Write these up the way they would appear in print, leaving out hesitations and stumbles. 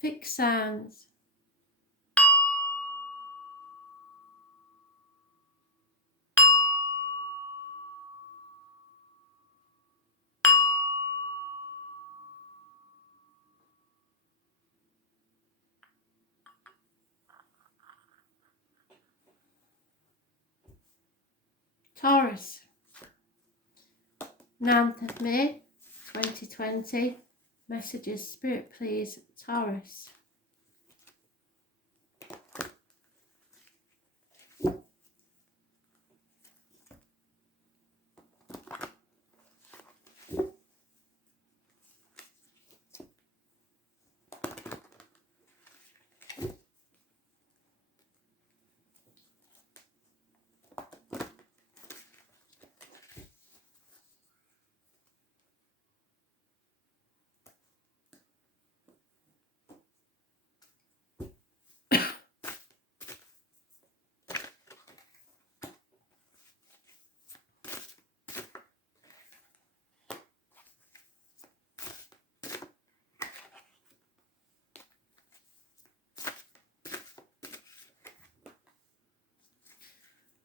fixed sounds. Taurus, 9th of May 2020. Messages, Spirit please, Taurus.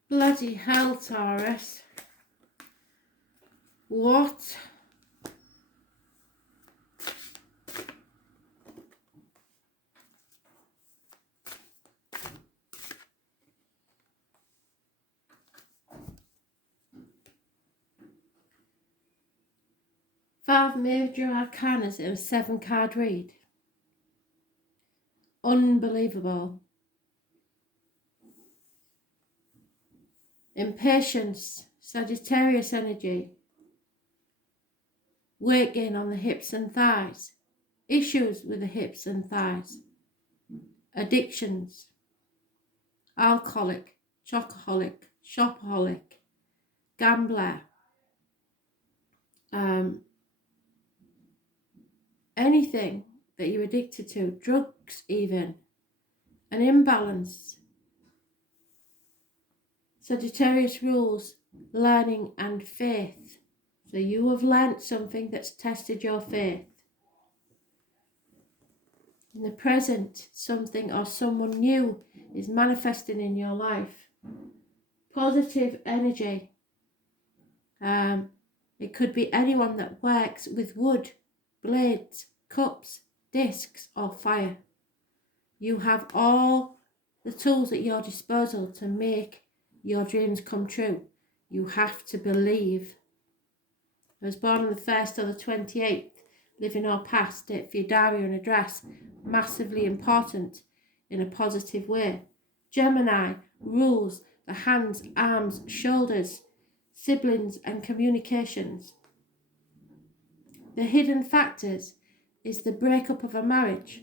Bloody hell, Taurus. What? Five major arcanas in a 7-card read. Unbelievable. Impatience, Sagittarius energy. Weight gain on the hips and thighs. Issues with the hips and thighs. Addictions. Alcoholic, chocoholic, shopaholic, gambler. Anything that you're addicted to, drugs even. An imbalance. Sagittarius rules learning and faith. So you have learnt something that's tested your faith. In the present, something or someone new is manifesting in your life. Positive energy. It could be anyone that works with wood, blades, cups, discs or fire. You have all the tools at your disposal to make your dreams come true. You have to believe. I was born on the 1st or the 28th. Living or past, date for your diary and address. Massively important in a positive way. Gemini rules the hands, arms, shoulders, siblings and communications. The hidden factors is the breakup of a marriage,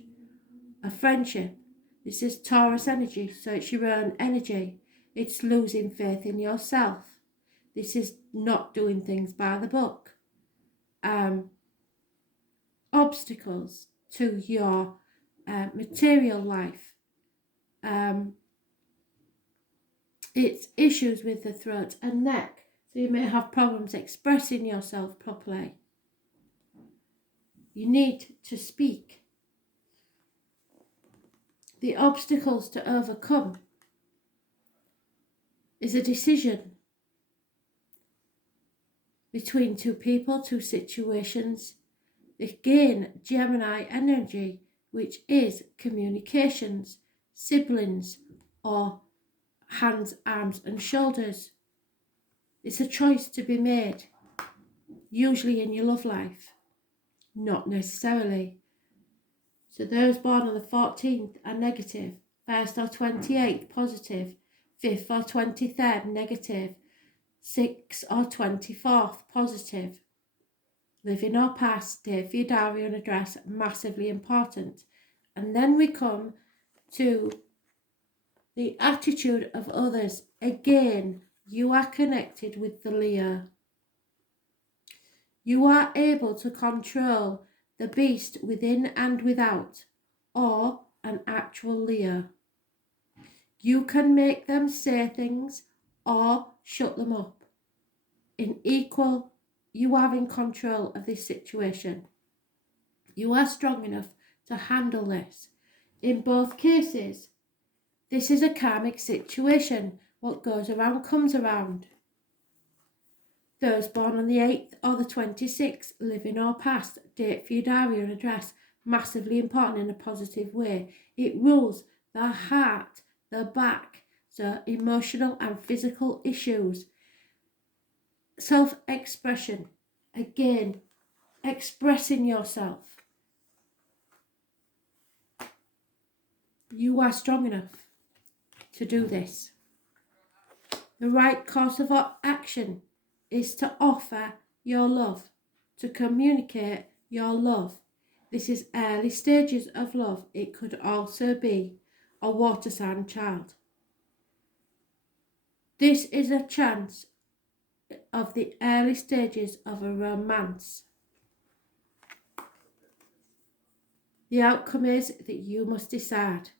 a friendship. This is Taurus energy, so it's your own energy. It's losing faith in yourself. This is not doing things by the book. Obstacles to your material life. It's issues with the throat and neck. So you may have problems expressing yourself properly. You need to speak. The obstacles to overcome is a decision between two people, two situations. Again, Gemini energy, which is communications, siblings, or hands, arms and shoulders. It's a choice to be made, usually in your love life, not necessarily. So those born on the 14th are negative, 1st or 28th positive, 5th or 23rd negative, 6th or 24th positive. Living or past, date for your diary and address, massively important. And then we come to the attitude of others. Again, you are connected with the Leo. You are able to control the beast within and without, or an actual Leo. You can make them say things or shut them up. In equal, you are in control of this situation. You are strong enough to handle this. In both cases, this is a karmic situation. What goes around comes around. Those born on the 8th or the 26th, living or past, date for your diary and address, massively important in a positive way. It rules the heart, the back, so emotional and physical issues. Self-expression, again, expressing yourself. You are strong enough to do this. The right course of action is to offer your love, to communicate your love. This is early stages of love. It could also be a water sign child. This is a chance of the early stages of a romance. The outcome is that you must decide.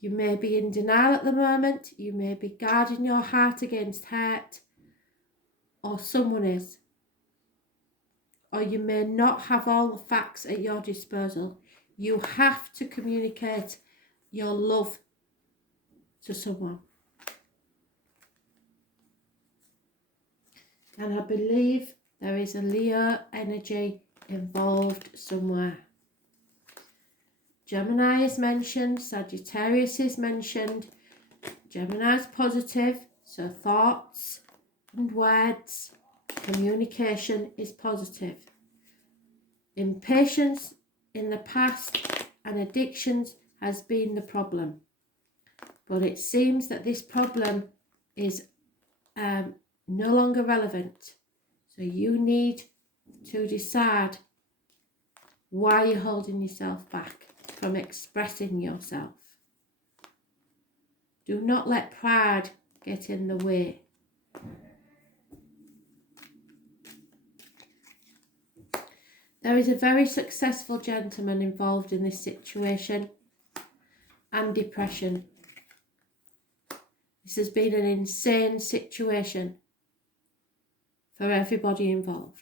You may be in denial at the moment. You may be guarding your heart against hurt, or someone is. Or you may not have all the facts at your disposal. You have to communicate your love to someone. And I believe there is a Leo energy involved somewhere. Gemini is mentioned, Sagittarius is mentioned. Gemini is positive, so thoughts and words, communication is positive. Impatience in the past and addictions has been the problem. But it seems that this problem is no longer relevant. So you need to decide why you're holding yourself back from expressing yourself. Do not let pride get in the way. There is a very successful gentleman involved in this situation, and depression. This has been an insane situation for everybody involved.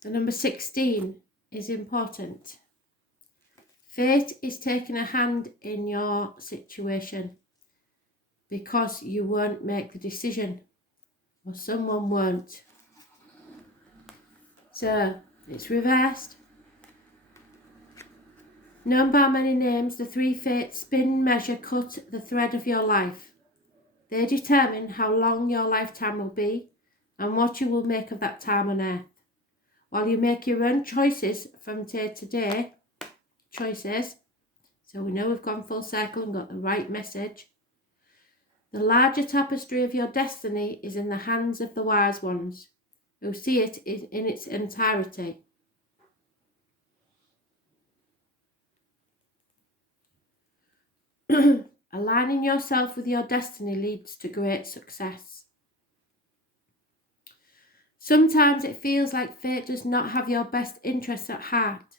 The number 16 is important. Fate is taking a hand in your situation because you won't make the decision, or someone won't. So it's reversed. Known by many names, the three fates spin, measure, cut the thread of your life. They determine how long your lifetime will be and what you will make of that time on earth. While you make your own choices from day to day, so we know we've gone full circle and got the right message, the larger tapestry of your destiny is in the hands of the wise ones, who see it in its entirety. Aligning yourself with your destiny leads to great success. Sometimes it feels like fate does not have your best interests at heart.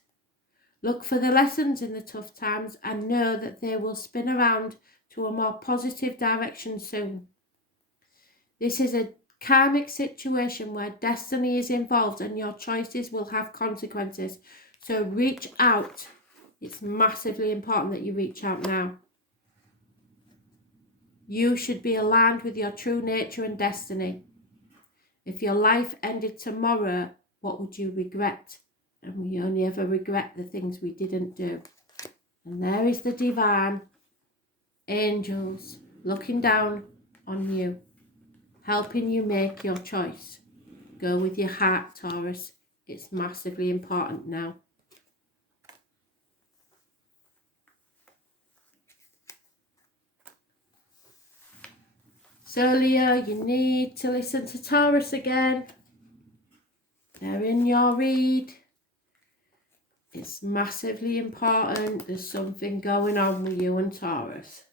Look for the lessons in the tough times and know that they will spin around to a more positive direction soon. This is a karmic situation where destiny is involved and your choices will have consequences. So reach out. It's massively important that you reach out now. You should be aligned with your true nature and destiny. If your life ended tomorrow, what would you regret? And we only ever regret the things we didn't do. And there is the divine angels looking down on you, helping you make your choice. Go with your heart, Taurus. It's massively important now. So Leo, you need to listen to Taurus again. They're in your read. It's massively important. There's something going on with you and Taurus.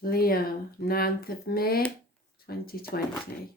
Leo, 9th of May 2020.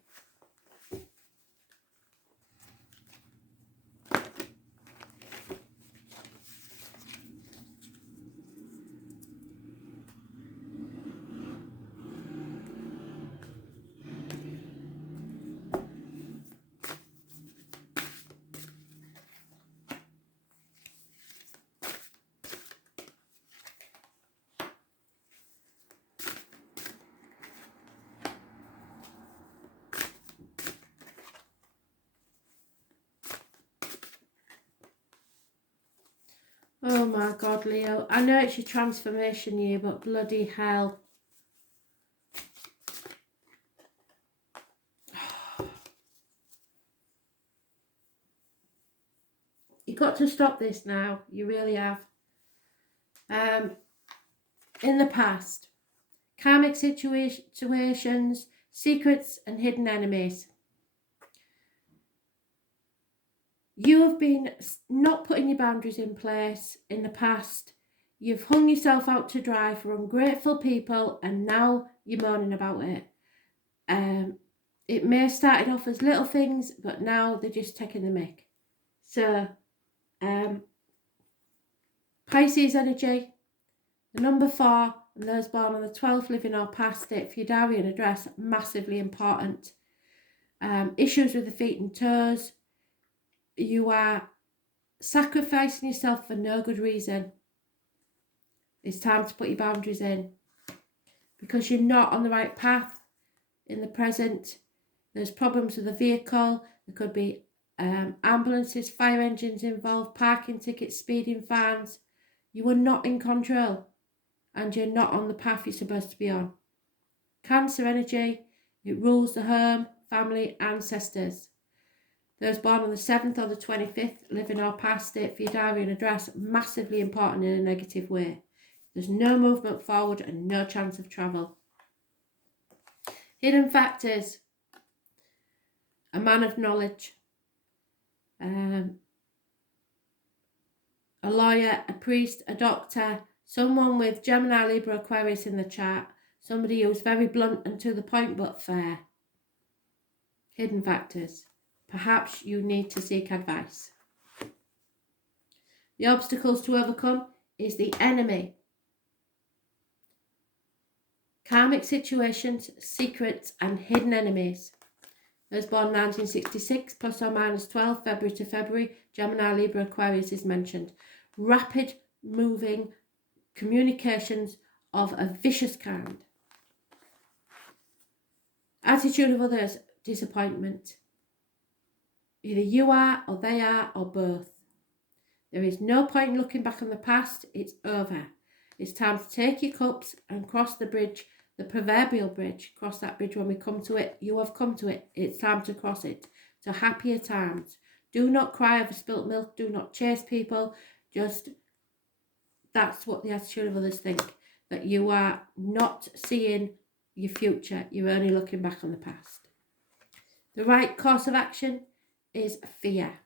Oh my God, Leo. I know it's your transformation year, but bloody hell. You've got to stop this now. You really have. In the past, karmic situations, secrets and hidden enemies. You have been not putting your boundaries in place in the past. You've hung yourself out to dry for ungrateful people and now you're moaning about it. It may have started off as little things, but now they're just taking the mick. So, Pisces energy, the number 4, and those born on the 12th, living or past it, for your diary and address, massively important. Issues with the feet and toes. You are sacrificing yourself for no good reason. It's time to put your boundaries in because you're not on the right path in the present. There's problems with the vehicle. There could be ambulances, fire engines involved, parking tickets, speeding fines. You are not in control and you're not on the path you're supposed to be on. Cancer energy, it rules the home, family, ancestors. Those born on the 7th or the 25th, living or past it, for your diary and address, massively important in a negative way. There's no movement forward and no chance of travel. Hidden factors. A man of knowledge. A lawyer, a priest, a doctor, someone with Gemini, Libra, Aquarius in the chart. Somebody who's very blunt and to the point but fair. Hidden factors. Perhaps you need to seek advice. The obstacles to overcome is the enemy. Karmic situations, secrets and hidden enemies. Those born 1966 plus or minus 12 February to February, Gemini, Libra, Aquarius is mentioned. Rapid moving communications of a vicious kind. Attitude of others, disappointment. Either you are or they are or both. There is no point in looking back on the past. It's over. It's time to take your cups and cross the bridge, the proverbial bridge. Cross that bridge when we come to it. You have come to it. It's time to cross it to happier times. Do not cry over spilt milk. Do not chase people. Just, that's what the attitude of others think. That you are not seeing your future. You're only looking back on the past. The right course of action is fear.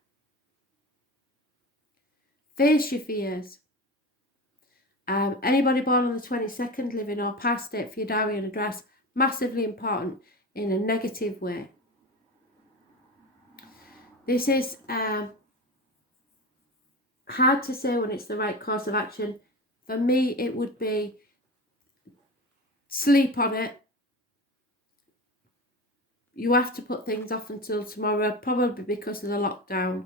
Face your fears. Anybody born on the 22nd, living or past it, for your diary and address, massively important in a negative way. This is hard to say when it's the right course of action. For me, it would be sleep on it. You have to put things off until tomorrow, probably because of the lockdown.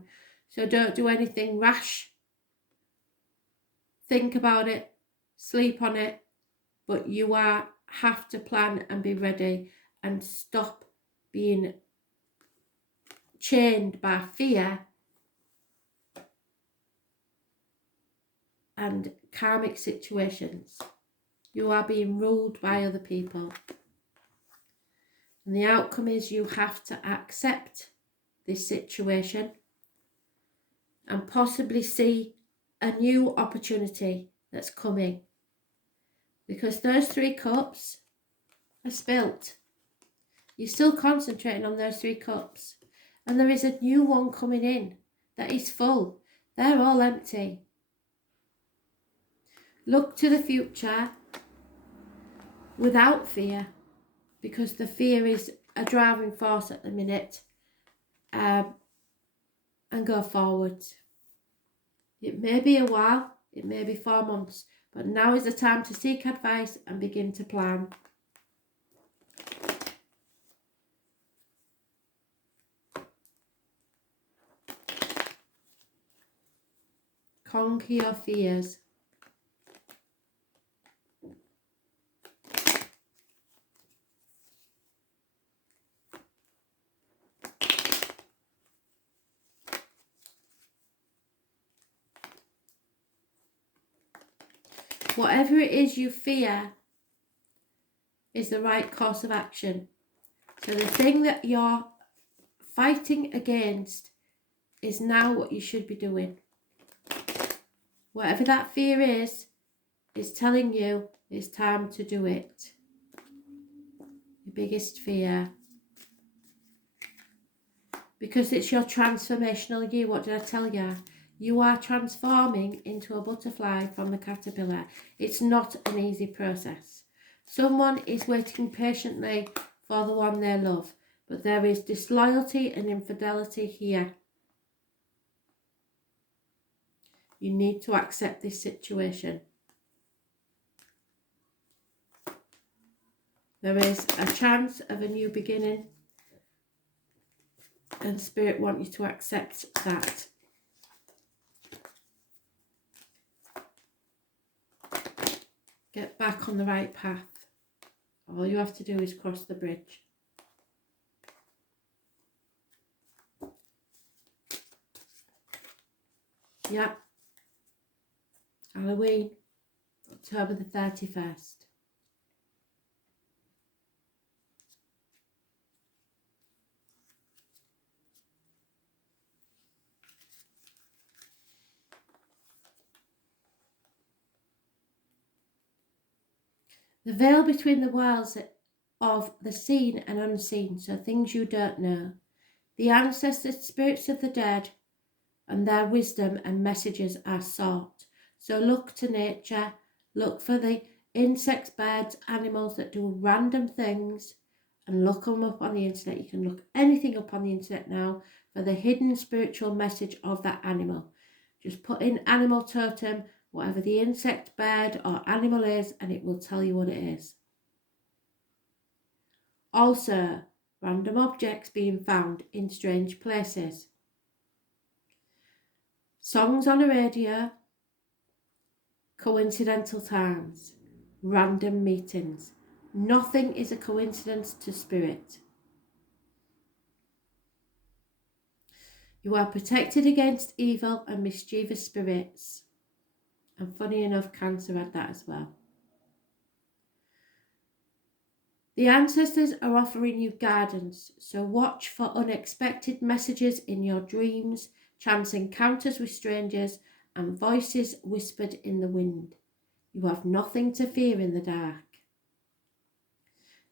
So don't do anything rash. Think about it, sleep on it, but you have to plan and be ready and stop being chained by fear and karmic situations. You are being ruled by other people. And the outcome is you have to accept this situation and possibly see a new opportunity that's coming. because those 3 cups are spilt. You're still concentrating on those 3 cups, and there is a new one coming in that is full. They're all empty. Look to the future without fear, because the fear is a driving force at the minute, and go forward. It may be a while, it may be 4 months, but now is the time to seek advice and begin to plan. Conquer your fears. Whatever it is you fear is the right course of action. So the thing that you're fighting against is now what you should be doing. Whatever that fear is telling you it's time to do it. Your biggest fear. Because it's your transformational year. What did I tell you? You are transforming into a butterfly from the caterpillar. It's not an easy process. Someone is waiting patiently for the one they love, but there is disloyalty and infidelity here. You need to accept this situation. There is a chance of a new beginning, and Spirit want you to accept that. Get back on the right path. All you have to do is cross the bridge. Yeah. Halloween, October the 31st. The veil between the worlds of the seen and unseen, so things you don't know. The ancestors, spirits of the dead, and their wisdom and messages are sought. So look to nature, look for the insects, birds, animals that do random things, and look them up on the internet. You can look anything up on the internet now for the hidden spiritual message of that animal. Just put in animal totem, whatever the insect, bird or animal is, and it will tell you what it is. Also, random objects being found in strange places. Songs on the radio, coincidental times, random meetings. Nothing is a coincidence to Spirit. You are protected against evil and mischievous spirits. And funny enough, Cancer had that as well. The ancestors are offering you guidance, so watch for unexpected messages in your dreams, chance encounters with strangers, and voices whispered in the wind. You have nothing to fear in the dark.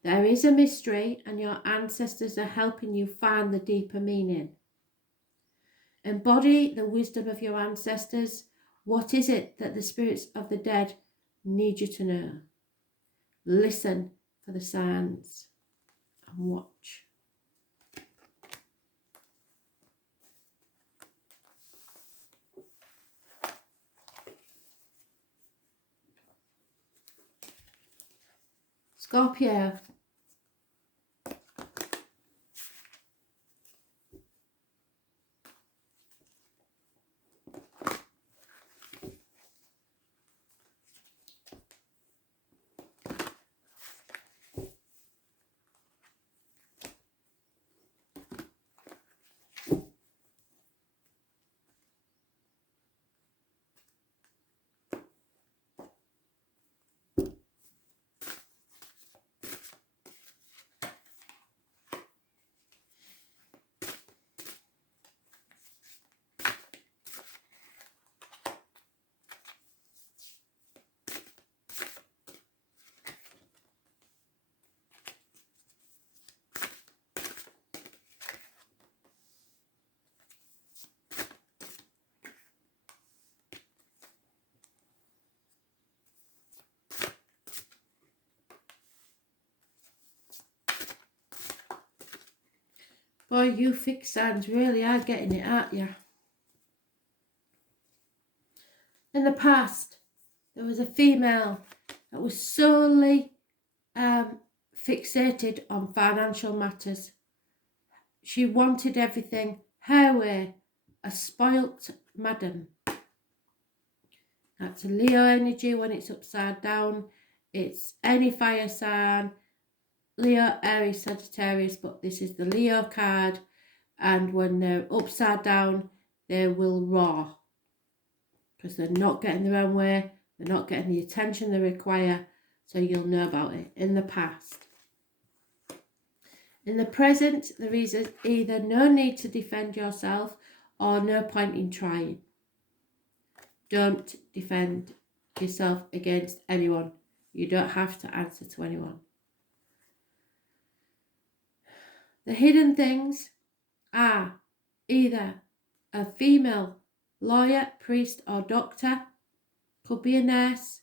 There is a mystery, and your ancestors are helping you find the deeper meaning. Embody the wisdom of your ancestors. What is it that the spirits of the dead need you to know? Listen for the signs and watch. Scorpio. Boy, you fixed signs really are getting it, aren't you? In the past, there was a female that was solely fixated on financial matters. She wanted everything her way, a spoilt madam. That's a Leo energy when it's upside down. It's any fire sign, Leo, Aries, Sagittarius, but this is the Leo card. And when they're upside down, they will roar. Because they're not getting their own way, they're not getting the attention they require, so you'll know about it in the past. In the present, there is either no need to defend yourself or no point in trying. Don't defend yourself against anyone. You don't have to answer to anyone. The hidden things are either a female lawyer, priest or doctor, could be a nurse.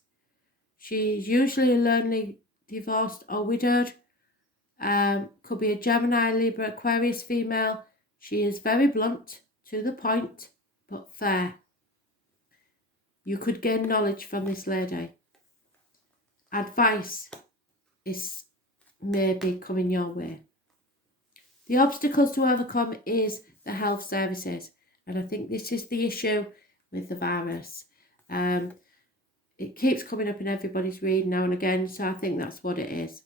She's usually lonely, divorced or widowed. Could be a Gemini, Libra, Aquarius female. She is very blunt, to the point, but fair. You could gain knowledge from this lady. Advice is maybe coming your way. The obstacles to overcome is the health services. And I think this is the issue with the virus. It keeps coming up in everybody's read now and again, so I think that's what it is.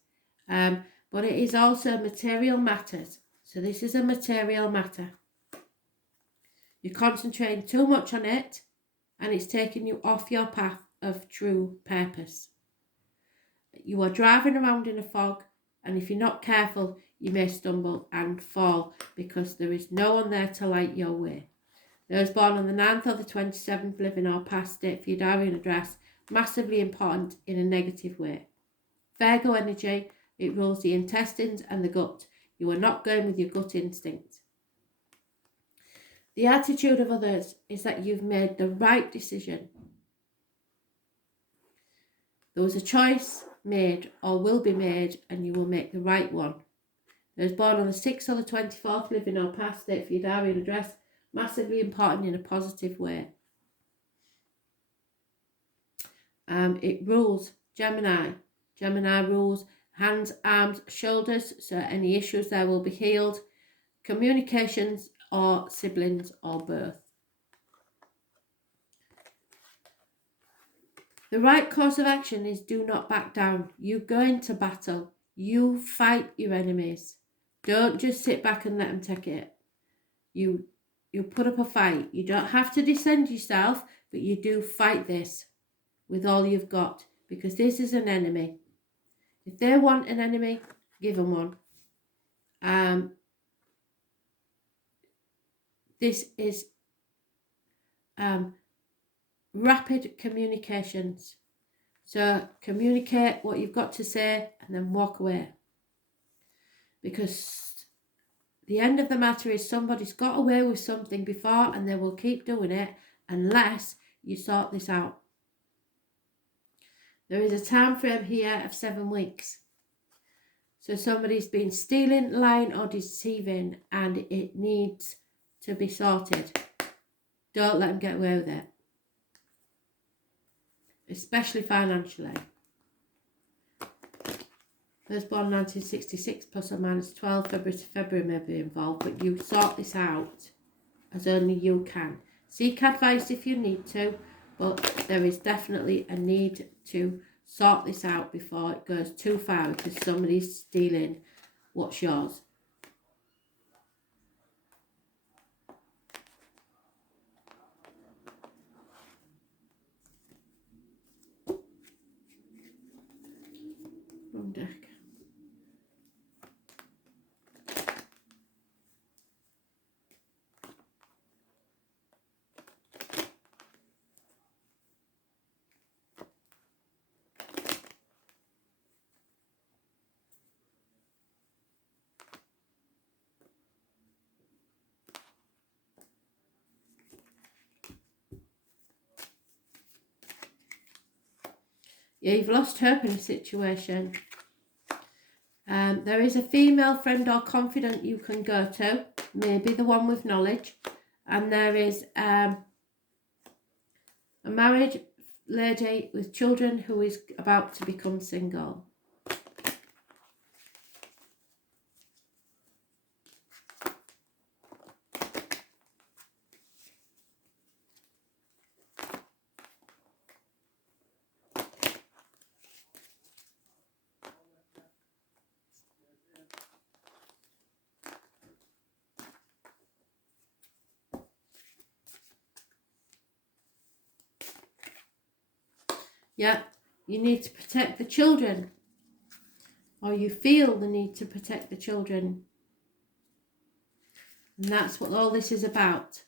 But it is also material matters. So this is a material matter. You're concentrating too much on it and it's taking you off your path of true purpose. You are driving around in a fog, and if you're not careful, you may stumble and fall because there is no one there to light your way. Those born on the 9th or the 27th, living or past date for your diary and address, massively important in a negative way. Virgo energy, it rules the intestines and the gut. You are not going with your gut instinct. The attitude of others is that you've made the right decision. There was a choice made or will be made, and you will make the right one. Those born on the 6th or the 24th, living or past date for your diary and address, massively important in a positive way. It rules Gemini. Gemini rules hands, arms, shoulders, so any issues there will be healed. Communications or siblings or both. The right course of action is do not back down. You go into battle. You fight your enemies. Don't just sit back and let them take it. You put up a fight. You don't have to defend yourself, but you do fight this with all you've got, because this is an enemy. If they want an enemy, give them one. This is rapid communications. So communicate what you've got to say and then walk away. Because the end of the matter is somebody's got away with something before and they will keep doing it unless you sort this out. There is a time frame here of 7 weeks. So somebody's been stealing, lying or deceiving, and it needs to be sorted. Don't let them get away with it. Especially financially. Those born 1966 plus or minus 12 February to February may be involved, but you sort this out as only you can. Seek advice if you need to, but there is definitely a need to sort this out before it goes too far, because somebody's stealing what's yours. Wrong deck. Yeah, you've lost hope in a situation. There is a female friend or confidant you can go to. maybe the one with knowledge, and there is a married lady with children who is about to become single. Yeah, you need to protect the children, or you feel the need to protect the children. And that's what all this is about.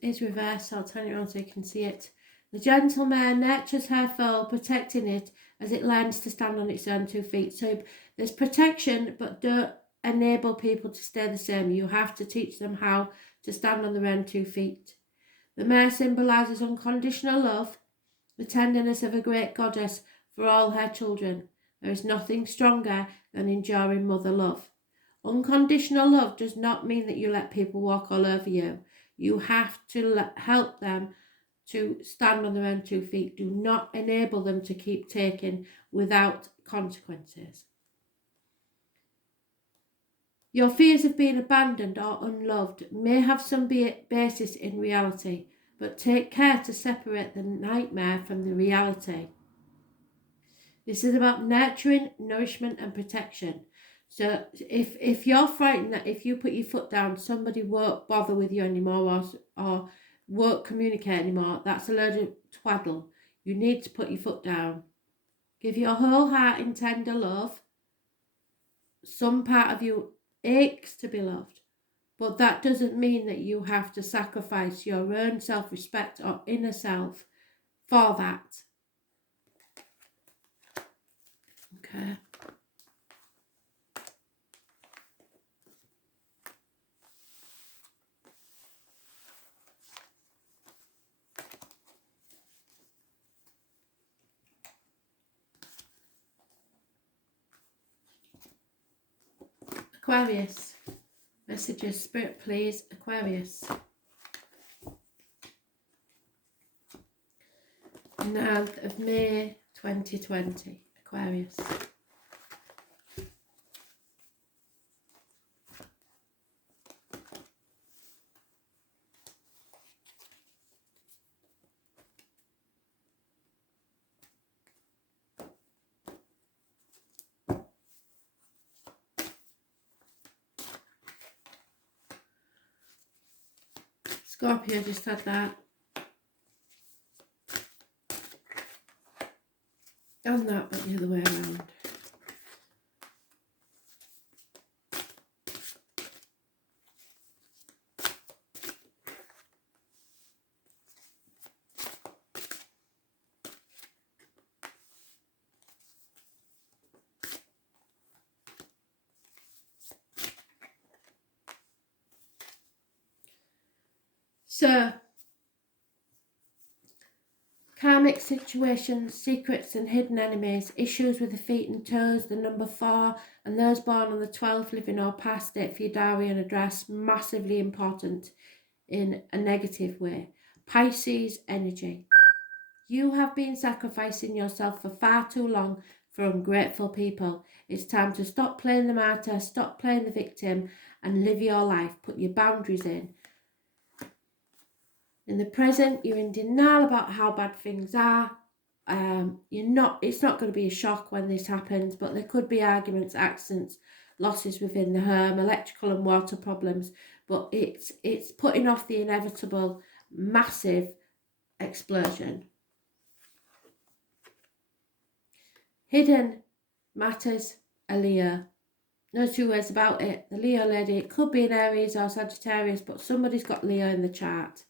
It's reversed, I'll turn it on so you can see it. The gentleman nurtures her foal, protecting it as it learns to stand on its own 2 feet. So there's protection, but don't enable people to stay the same. You have to teach them how to stand on their own 2 feet. The mare symbolises unconditional love, the tenderness of a great goddess for all her children. There is nothing stronger than enduring mother love. Unconditional love does not mean that you let people walk all over you. You have to help them to stand on their own 2 feet. Do not enable them to keep taking without consequences. Your fears of being abandoned or unloved may have some basis in reality, but take care to separate the nightmare from the reality. This is about nurturing, nourishment and protection. So if you're frightened that if you put your foot down, somebody won't bother with you anymore or won't communicate anymore, that's a load of twaddle. You need to put your foot down. Give your whole heart in tender love. Some part of you aches to be loved, but that doesn't mean that you have to sacrifice your own self-respect or inner self for that. Okay. Aquarius. Messages, Spirit, please. Aquarius. 9th of May 2020. Aquarius. Scorpio just had that. And that, but the other way around. So, karmic situations, secrets and hidden enemies, issues with the feet and toes, the number 4, and those born on the 12th, living or past date for your diary and address, massively important in a negative way. Pisces energy. You have been sacrificing yourself for far too long for ungrateful people. It's time to stop playing the martyr, stop playing the victim, and live your life. Put your boundaries in. In the present, you're in denial about how bad things are. It's not going to be a shock when this happens, but there could be arguments, accidents, losses within the home, electrical and water problems, but it's putting off the inevitable massive explosion. Hidden matters, a Leo. No two ways about it. The Leo lady, it could be an Aries or Sagittarius, but somebody's got Leo in the chart.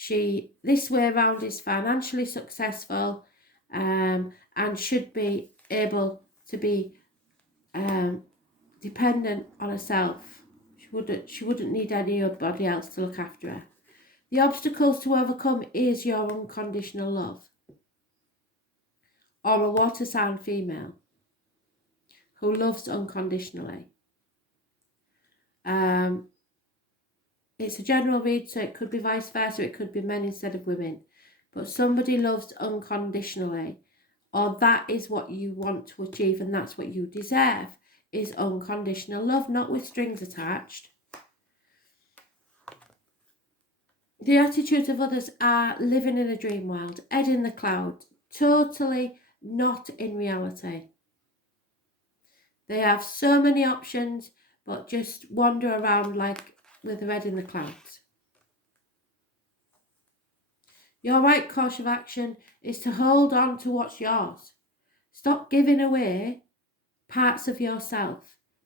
She, this way around, is financially successful and should be able to be dependent on herself. She wouldn't need anybody else to look after her. The obstacles to overcome is your unconditional love. Or a water sign female. who loves unconditionally. It's a general read, so it could be vice versa, it could be men instead of women. But somebody loves unconditionally, or that is what you want to achieve and that's what you deserve, is unconditional love, not with strings attached. The attitudes of others are living in a dream world, head in the clouds, totally not in reality. They have so many options, but just wander around like with their head in the clouds. Your right course of action is to hold on to what's yours. Stop giving away parts of yourself,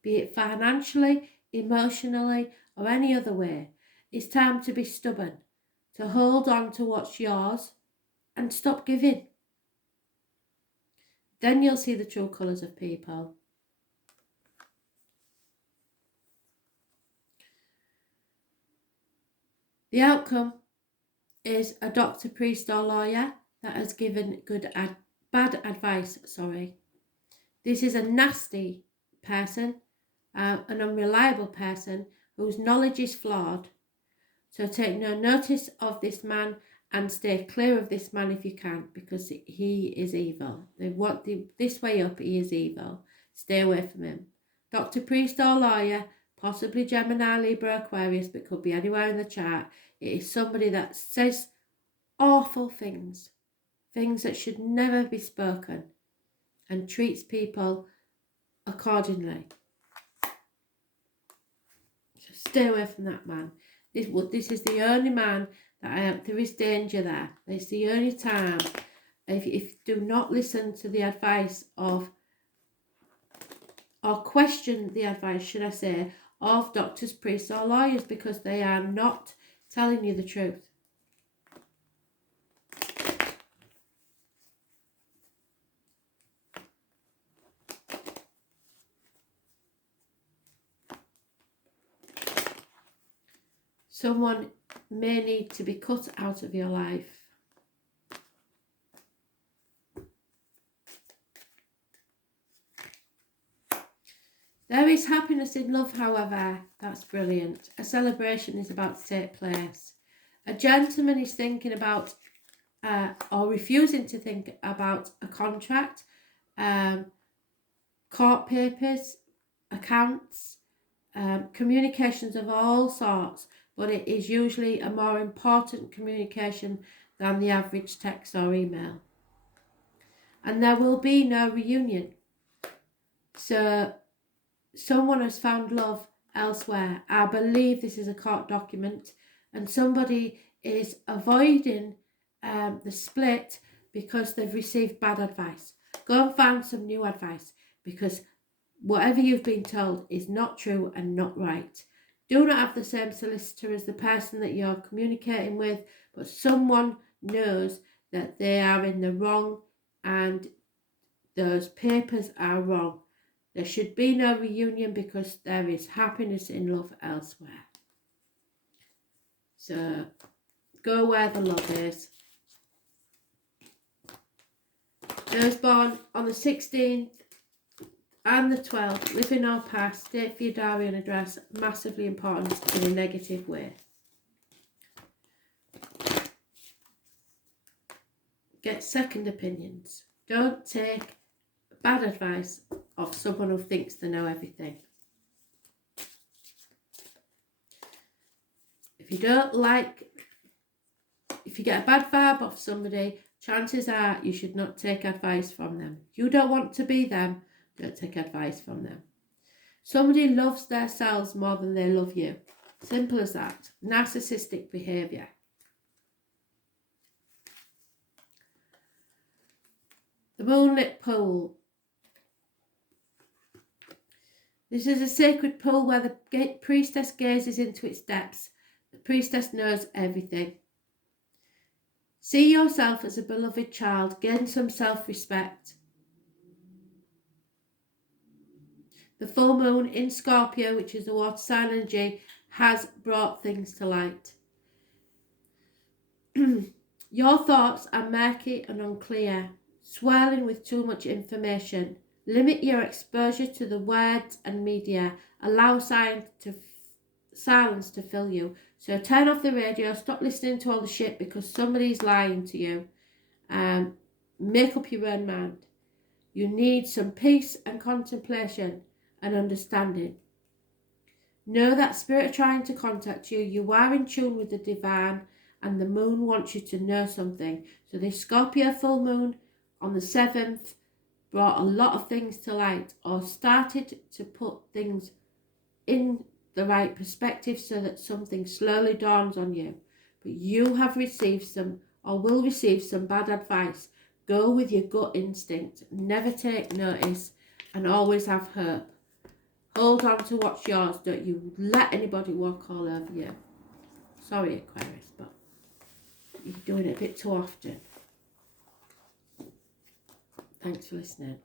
be it financially, emotionally, or any other way. It's time to be stubborn, to hold on to what's yours and stop giving. Then you'll see the true colours of people. The outcome is a doctor, priest, or lawyer that has given bad advice. This is a nasty person, an unreliable person whose knowledge is flawed. So take no notice of this man and stay clear of this man if you can, because he is evil. This way up, he is evil. Stay away from him. Doctor, priest, or lawyer, possibly Gemini, Libra, Aquarius, but could be anywhere in the chart. It is somebody that says awful things that should never be spoken, and treats people accordingly. So stay away from that man. This is the only man that there is danger there. It's the only time. If do not listen to the advice of, or question the advice, should I say, of doctors, priests, or lawyers, because they are not telling you the truth. Someone may need to be cut out of your life. There is happiness in love, however. That's brilliant. A celebration is about to take place. A gentleman is thinking about or refusing to think about a contract, court papers, accounts, communications of all sorts, but it is usually a more important communication than the average text or email. And there will be no reunion. So someone has found love elsewhere. I believe this is a court document, and somebody is avoiding the split because they've received bad advice. Go and find some new advice, because whatever you've been told is not true and not right. Do not have the same solicitor as the person that you're communicating with, but someone knows that they are in the wrong and those papers are wrong. There should be no reunion because there is happiness in love elsewhere. So go where the love is. Those born on the 16th and the 12th, live in our past, date for your diary and address, massively important in a negative way. Get second opinions. Don't take bad advice of someone who thinks they know everything. If you get a bad vibe off somebody, chances are you should not take advice from them. You don't want to be them, don't take advice from them. Somebody loves themselves more than they love you. Simple as that. Narcissistic behaviour. The moonlit pool. This is a sacred pool where the priestess gazes into its depths. The priestess knows everything. See yourself as a beloved child. Gain some self-respect. The full moon in Scorpio, which is the water sign energy, has brought things to light. Your thoughts are murky and unclear, swirling with too much information. Limit your exposure to the words and media. Allow silence to fill you. So turn off the radio, stop listening to all the shit because somebody's lying to you. Make up your own mind. You need some peace and contemplation and understanding. Know that spirit are trying to contact you. You are in tune with the divine, and the moon wants you to know something. So this Scorpio full moon on the 7th brought a lot of things to light, or started to put things in the right perspective so that something slowly dawns on you. But you have received some, or will receive some bad advice. Go with your gut instinct. Never take notice, and always have hope. Hold on to what's yours. Don't you let anybody walk all over you. Sorry, Aquarius, but you're doing it a bit too often. Thanks for listening.